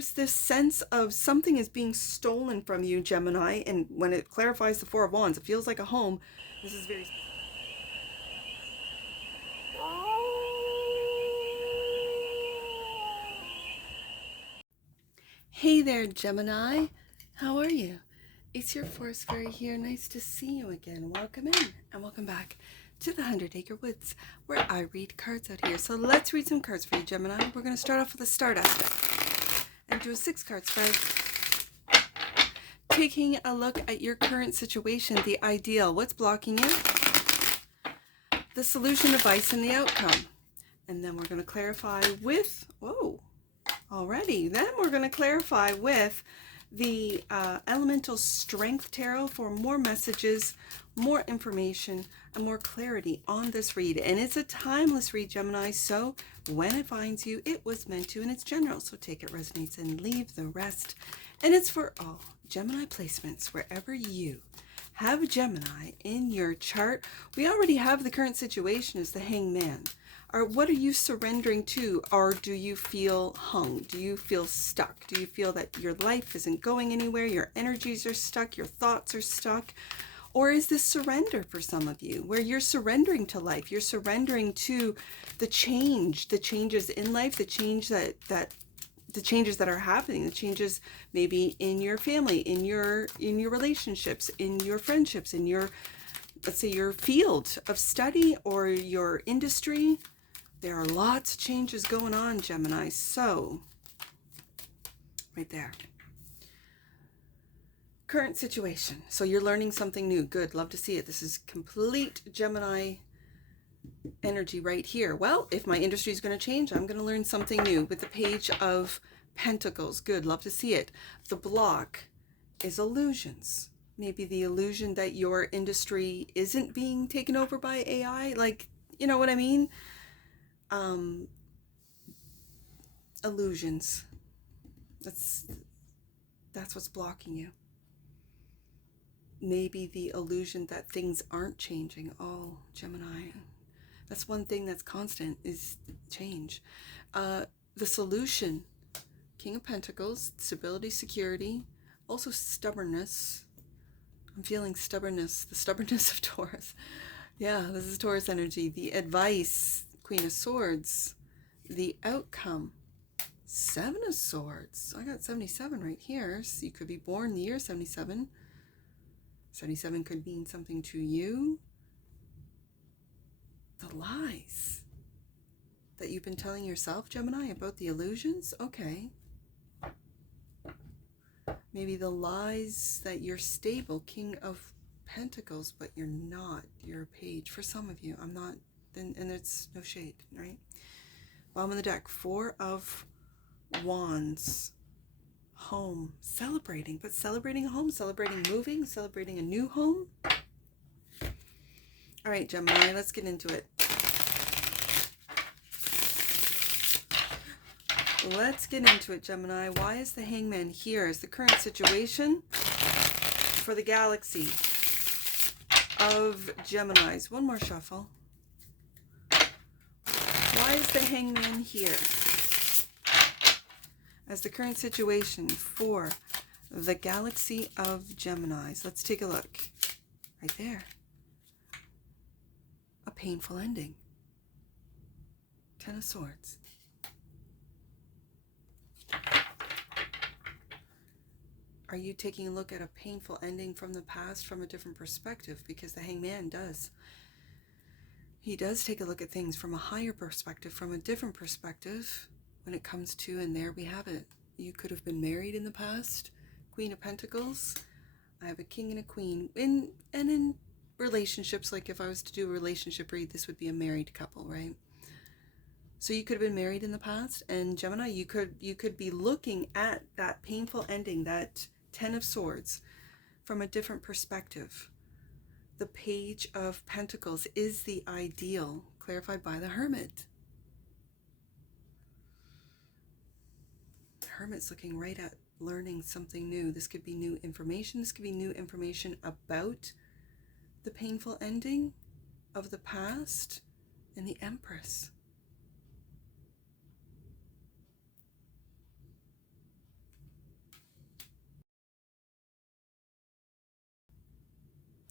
there's this sense of something is being stolen from you, Gemini, and when it clarifies the Four of Wands, it feels like a home. This is very... Hey there, Gemini. How are you? It's your Force Fairy here. Nice to see you again. Welcome in and welcome back to the 100 Acre Woods, where I read cards out here. So let's read some cards for you, Gemini. We're going to start off with a Stardust deck and do a 6-card spread. Taking a look at your current situation, the ideal, what's blocking you, the solution, advice, and the outcome. And then we're going to clarify with, then we're going to clarify with the Elemental Strength Tarot for more messages, more information, and more clarity on this read. And it's a timeless read, Gemini, so when it finds you, it was meant to, and it's general, so take it resonates and leave the rest. And it's for all Gemini placements, wherever you have Gemini in your chart. We already have the current situation as the Hangman. Or what are you surrendering to? Or do you feel hung? Do you feel stuck? Do you feel that your life isn't going anywhere? Your energies are stuck? Your thoughts are stuck? Or is this surrender for some of you, where you're surrendering to life? You're surrendering to the changes in life, the changes that are happening, the changes maybe in your family, in your relationships, in your friendships, in your, let's say, your field of study or your industry. There are lots of changes going on, Gemini. So, right there. Current situation. So you're learning something new. Good. Love to see it. This is complete Gemini energy right here. Well, if my industry is going to change, I'm going to learn something new with the Page of Pentacles. Good. Love to see it. The block is illusions. Maybe the illusion that your industry isn't being taken over by AI. Like, you know what I mean? Illusions. That's what's blocking you. Maybe the illusion that things aren't changing. Oh, Gemini. That's one thing that's constant, is change. The solution, King of Pentacles, stability, security, also stubbornness. I'm feeling stubbornness, the stubbornness of Taurus. Yeah, this is Taurus energy. The advice, Queen of Swords. The outcome, 7 of Swords. I got 77 right here. So you could be born the year 77. 77 could mean something to you. The lies that you've been telling yourself, Gemini, about the illusions. Okay. Maybe the lies that you're stable, King of Pentacles, but you're not. You're a page. For some of you, I'm not. And it's no shade, right? Bottom of the deck, 4 of Wands. Home. Celebrating, but celebrating a home, celebrating moving, celebrating a new home. All right, Gemini, let's get into it. Let's get into it, Gemini. Why is the Hangman here? Is the current situation for the galaxy of Geminis? One more shuffle. Why is the Hangman here as the current situation for the galaxy of Geminis? Let's take a look. Right there. A painful ending. 10 of Swords. Are you taking a look at a painful ending from the past from a different perspective? Because the Hangman does. He does take a look at things from a higher perspective, from a different perspective when it comes to, and there we have it. You could have been married in the past. Queen of Pentacles. I have a king and a queen. In relationships, like if I was to do a relationship read, this would be a married couple, right? So you could have been married in the past, and Gemini, you could be looking at that painful ending, that 10 of Swords, from a different perspective. The Page of Pentacles is the ideal, clarified by the Hermit. The Hermit's looking right at learning something new. This could be new information. This could be new information about the painful ending of the past. And the Empress.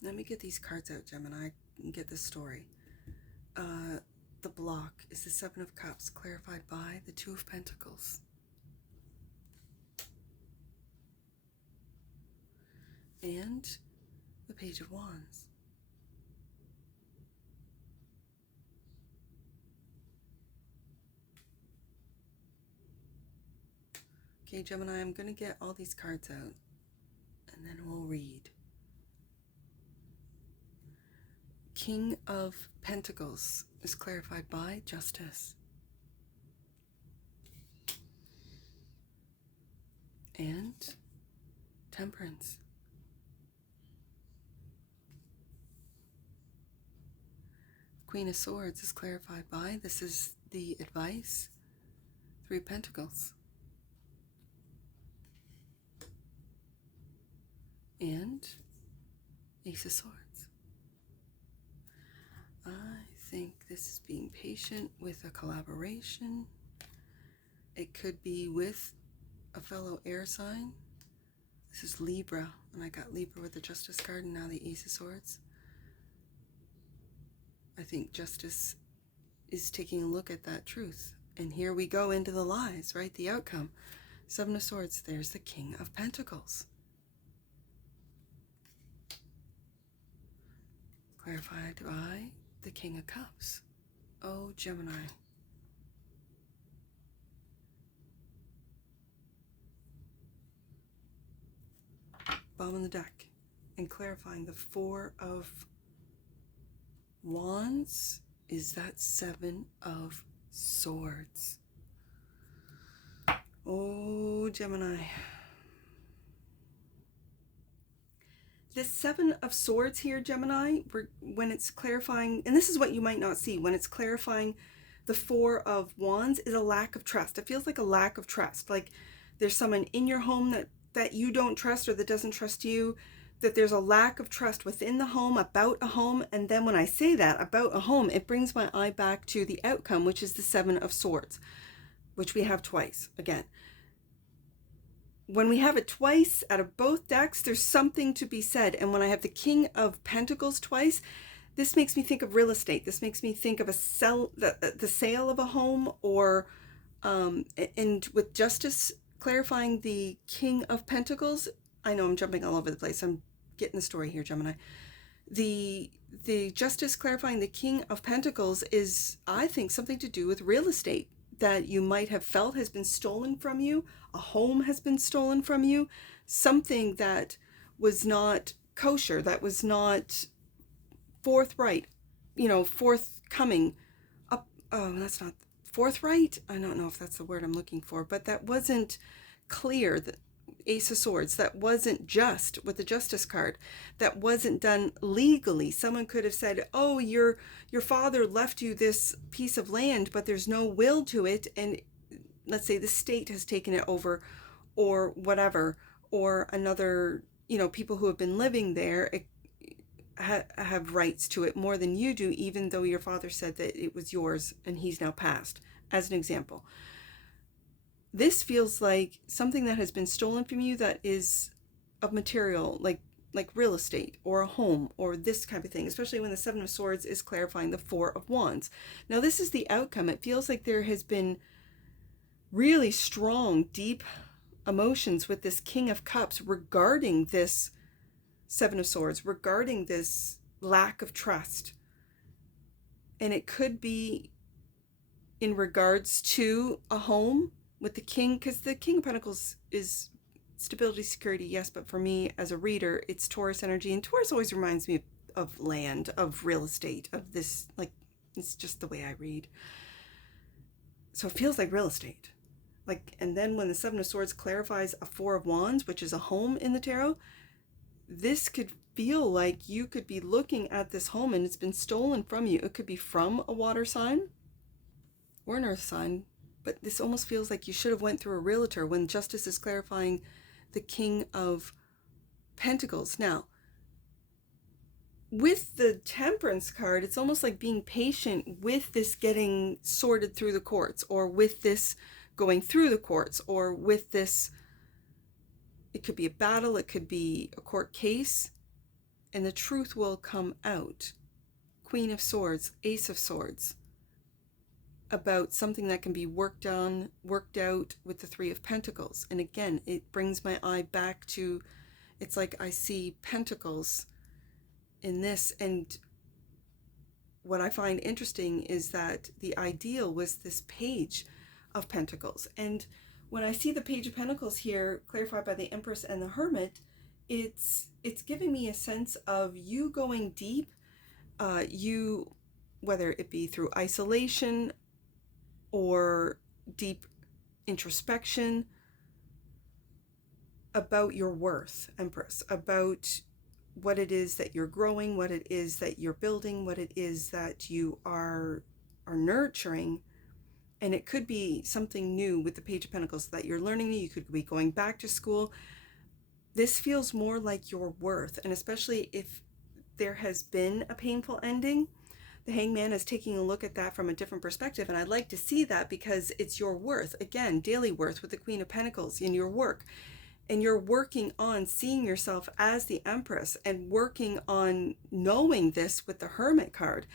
Let me get these cards out, Gemini, and get this story. The block is the Seven of Cups, clarified by the Two of Pentacles. And the Page of Wands. Okay, Gemini, I'm going to get all these cards out, and then we'll read. King of Pentacles is clarified by Justice. And Temperance. Queen of Swords is clarified by, this is the advice, Three of Pentacles. And Ace of Swords. I think this is being patient with a collaboration. It could be with a fellow air sign. This is Libra, and I got Libra with the Justice card and now the Ace of Swords. I think Justice is taking a look at that truth. And here we go into the lies, right? The outcome. Seven of Swords, there's the King of Pentacles. Clarified by the King of Cups. Oh, Gemini. Bottom of the deck. And clarifying the Four of Wands is that Seven of Swords. Oh, Gemini. This Seven of Swords here, Gemini, when it's clarifying, and this is what you might not see, when it's clarifying the Four of Wands is a lack of trust. It feels like a lack of trust. Like there's someone in your home that you don't trust or that doesn't trust you, that there's a lack of trust within the home, about a home. And then when I say that, about a home, it brings my eye back to the outcome, which is the Seven of Swords, which we have twice again. When we have it twice out of both decks, there's something to be said. And when I have the King of Pentacles twice, this makes me think of real estate. This makes me think of the sale of a home, or and with Justice clarifying the King of Pentacles. I know I'm jumping all over the place. I'm getting the story here, Gemini. The Justice clarifying the King of Pentacles is, I think, something to do with real estate that you might have felt has been stolen from you. A home has been stolen from you. Something that was not kosher, that was not forthright, forthcoming. That's not forthright. I don't know if that's the word I'm looking for, but that wasn't clear. The Ace of Swords, that wasn't just with the Justice card, that wasn't done legally. Someone could have said, oh, your father left you this piece of land, but there's no will to it, and let's say the state has taken it over, or whatever, or another, people who have been living there have rights to it more than you do, even though your father said that it was yours and he's now passed, as an example. This feels like something that has been stolen from you that is of material, like real estate or a home or this kind of thing, especially when the Seven of Swords is clarifying the Four of Wands. Now, this is the outcome. It feels like there has been really strong, deep emotions with this King of Cups regarding this Seven of Swords, regarding this lack of trust. And it could be in regards to a home with the King, because the King of Pentacles is stability, security, yes, but for me as a reader, it's Taurus energy, and Taurus always reminds me of land, of real estate, of this, like, it's just the way I read. So it feels like real estate. And then when the Seven of Swords clarifies a Four of Wands, which is a home in the tarot, this could feel like you could be looking at this home and it's been stolen from you. It could be from a water sign or an earth sign, but this almost feels like you should have went through a realtor when Justice is clarifying the King of Pentacles. Now, with the Temperance card, it's almost like being patient with this getting sorted through the courts, or with this going through the courts, or with this, it could be a battle, it could be a court case. and the truth will come out. Queen of Swords, Ace of Swords, about something that can be worked out with the Three of Pentacles. And again, it brings my eye back to, it's like I see pentacles in this. And what I find interesting is that the ideal was this Page of Pentacles. And when I see the Page of Pentacles here, clarified by the Empress and the Hermit, it's giving me a sense of you going deep, you, whether it be through isolation or deep introspection, about your worth, Empress, about what it is that you're growing, what it is that you're building, what it is that you are nurturing. And it could be something new with the Page of Pentacles that you're learning. You could be going back to school. This feels more like your worth, and especially if there has been a painful ending, the Hangman is taking a look at that from a different perspective. And I'd like to see that, because it's your worth, again, daily worth with the Queen of Pentacles in your work. And you're working on seeing yourself as the Empress and working on knowing this with the Hermit card.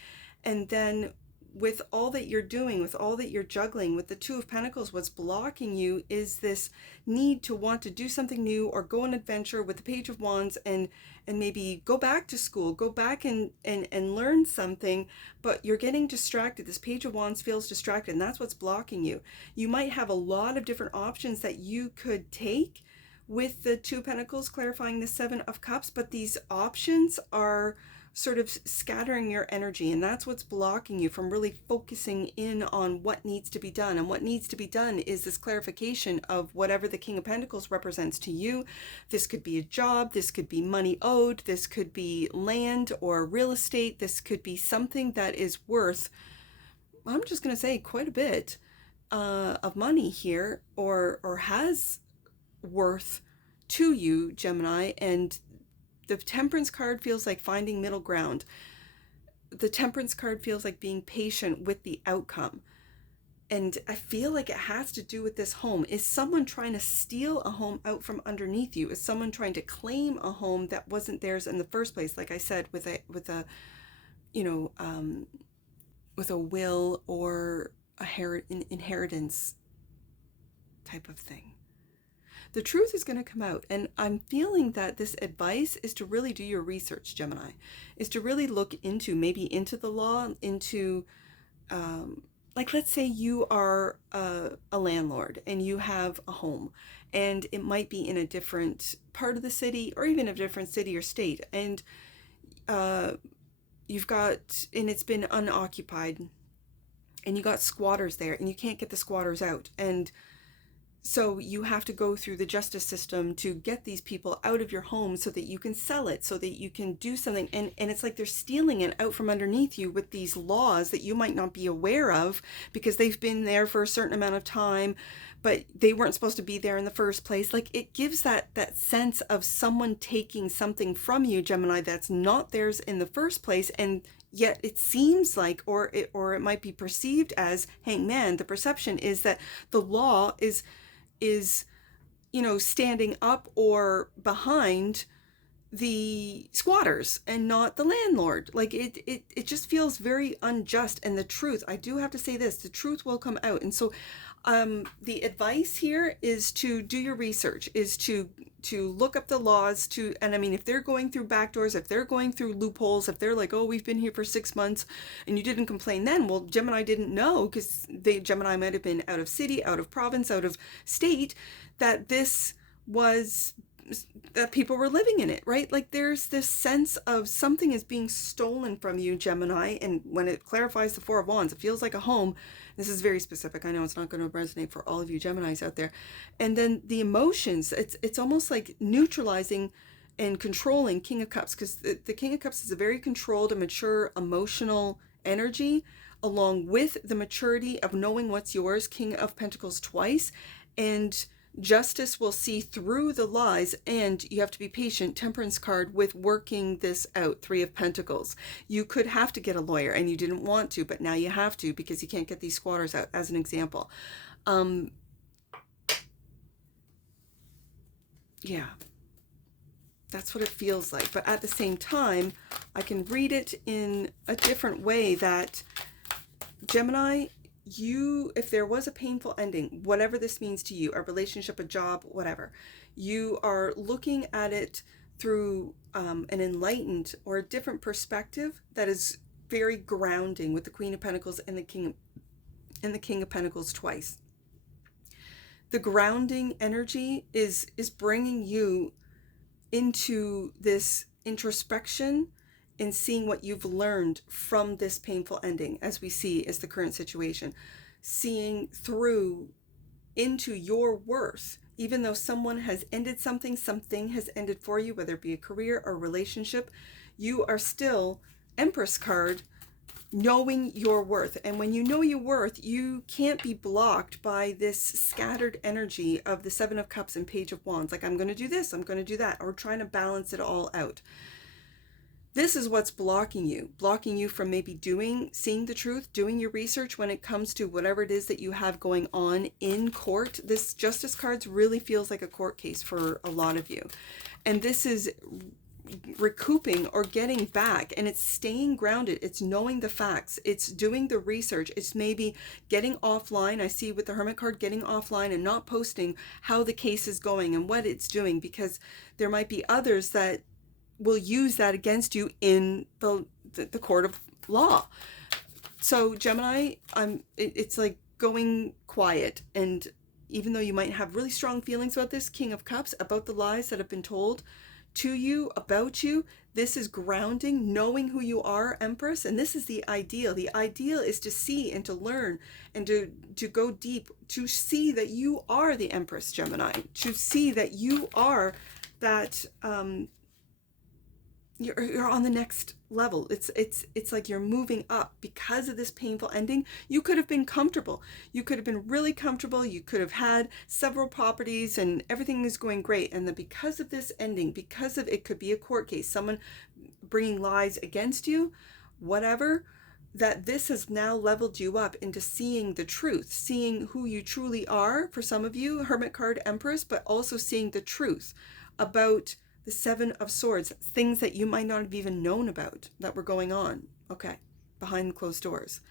And then with all that you're doing, with all that you're juggling, with the Two of Pentacles, what's blocking you is this need to want to do something new or go on an adventure with the Page of Wands, and maybe go back to school, go back and learn something, but you're getting distracted. This Page of Wands feels distracted, and that's what's blocking you. You might have a lot of different options that you could take with the Two of Pentacles, clarifying the Seven of Cups, but these options are sort of scattering your energy, and that's what's blocking you from really focusing in on what needs to be done. And what needs to be done is this clarification of whatever the King of Pentacles represents to you. This could be a job, this could be money owed, this could be land or real estate, this could be something that is worth, I'm just going to say, quite a bit of money here, or has worth to you, Gemini. And the Temperance card feels like finding middle ground. The Temperance card feels like being patient with the outcome. And I feel like it has to do with this home. Is someone trying to steal a home out from underneath you? Is someone trying to claim a home that wasn't theirs in the first place? Like I said, with a will or an inheritance type of thing. The truth is going to come out, and I'm feeling that this advice is to really do your research, Gemini, is to really look into the law, into like, let's say you are a landlord and you have a home, and it might be in a different part of the city, or even a different city or state, and it's been unoccupied, and you got squatters there, and you can't get the squatters out, and so you have to go through the justice system to get these people out of your home so that you can sell it, so that you can do something. And it's like they're stealing it out from underneath you with these laws that you might not be aware of, because they've been there for a certain amount of time, but they weren't supposed to be there in the first place. Like, it gives that sense of someone taking something from you, Gemini, that's not theirs in the first place. And yet it seems like, or it might be perceived as, Hangman, the perception is that the law is standing up or behind the squatters and not the landlord. Like, it just feels very unjust. And the truth, I do have to say this, the truth will come out. And so the advice here is to do your research, is to look up the laws, and I mean, if they're going through back doors, if they're going through loopholes, if they're like, oh, we've been here for 6 months and you didn't complain then, well, Gemini didn't know, because Gemini might have been out of city, out of province, out of state, that people were living in it, right? Like, there's this sense of something is being stolen from you, Gemini. And when it clarifies the Four of Wands, it feels like a home. This is very specific. I know it's not going to resonate for all of you Geminis out there. And then the emotions, it's almost like neutralizing and controlling King of Cups, because the King of Cups is a very controlled and mature emotional energy, along with the maturity of knowing what's yours, King of Pentacles twice. And justice will see through the lies, and you have to be patient, Temperance card, with working this out, Three of Pentacles. You could have to get a lawyer, and you didn't want to, but now you have to, because you can't get these squatters out, as an example. Yeah. That's what it feels like. But at the same time, I can read it in a different way that, Gemini, if there was a painful ending, whatever this means to you, a relationship, a job, whatever, you are looking at it through an enlightened or a different perspective that is very grounding, with the Queen of Pentacles and the King of Pentacles twice. The grounding energy is bringing you into this introspection and seeing what you've learned from this painful ending, as we see as the current situation, seeing through into your worth. Even though someone has ended something has ended for you, whether it be a career or relationship, you are still, Empress card, knowing your worth. And when you know your worth, you can't be blocked by this scattered energy of the Seven of Cups and Page of Wands. Like, I'm going to do this, I'm going to do that, or trying to balance it all out. This is what's blocking you from maybe seeing the truth, doing your research when it comes to whatever it is that you have going on in court. This Justice cards really feels like a court case for a lot of you. And this is recouping or getting back, and it's staying grounded. It's knowing the facts. It's doing the research. It's maybe getting offline. I see with the Hermit card, getting offline and not posting how the case is going and what it's doing, because there might be others that will use that against you in the court of law. So Gemini, it's like going quiet. And even though you might have really strong feelings about this King of Cups, about the lies that have been told to you about you, this is grounding, knowing who you are, Empress. And this is the ideal. The ideal is to see and to learn and to go deep, to see that you are the Empress, Gemini, to see that you are that, you're on the next level. It's like you're moving up because of this painful ending. You could have been comfortable. You could have been really comfortable. You could have had several properties and everything is going great. And then because of this ending, because of it could be a court case, someone bringing lies against you, whatever, that this has now leveled you up into seeing the truth, seeing who you truly are. For some of you, Hermit card, Empress, but also seeing the truth about the Seven of Swords, things that you might not have even known about that were going on, okay, behind closed doors.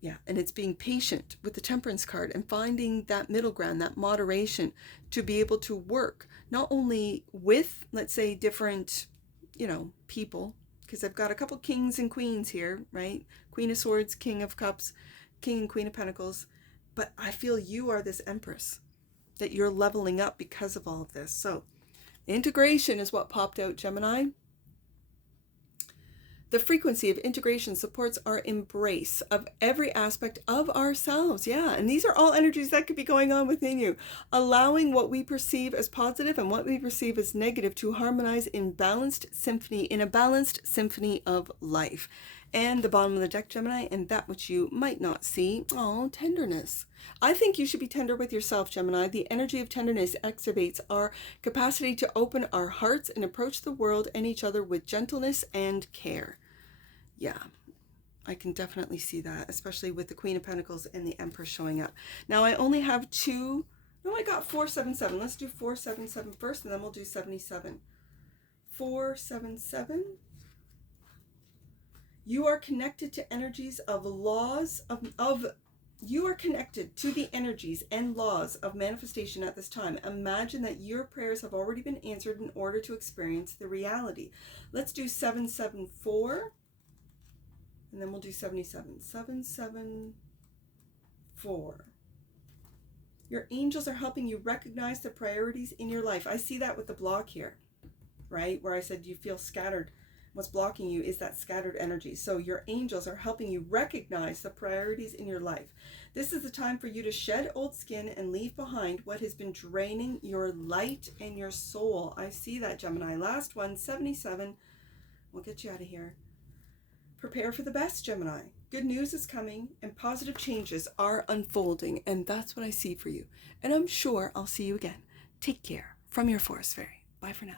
Yeah, and it's being patient with the Temperance card and finding that middle ground, that moderation, to be able to work not only with, let's say, different, people, because I've got a couple kings and queens here, right? Queen of Swords, King of Cups, King and Queen of Pentacles, but I feel you are this Empress, that you're leveling up because of all of this. So integration is what popped out, Gemini. The frequency of integration supports our embrace of every aspect of ourselves. Yeah, and these are all energies that could be going on within you, allowing what we perceive as positive and what we perceive as negative to harmonize in a balanced symphony of life. And the bottom of the deck, Gemini, and that which you might not see, tenderness. I think you should be tender with yourself, Gemini. The energy of tenderness activates our capacity to open our hearts and approach the world and each other with gentleness and care. Yeah, I can definitely see that, especially with the Queen of Pentacles and the Empress showing up. Now, I only have two. No, I got 477. Let's do 477 first, and then we'll do 77. 477. You are connected to energies of laws you are connected to the energies and laws of manifestation at this time. Imagine that your prayers have already been answered in order to experience the reality. Let's do 774, and then we'll do 77. 774. Your angels are helping you recognize the priorities in your life. I see that with the block here, right? Where I said you feel scattered. What's blocking you is that scattered energy. So your angels are helping you recognize the priorities in your life. This is the time for you to shed old skin and leave behind what has been draining your light and your soul. I see that, Gemini. Last one, 77. We'll get you out of here. Prepare for the best, Gemini. Good news is coming and positive changes are unfolding. And that's what I see for you. And I'm sure I'll see you again. Take care from your Forest Fairy. Bye for now.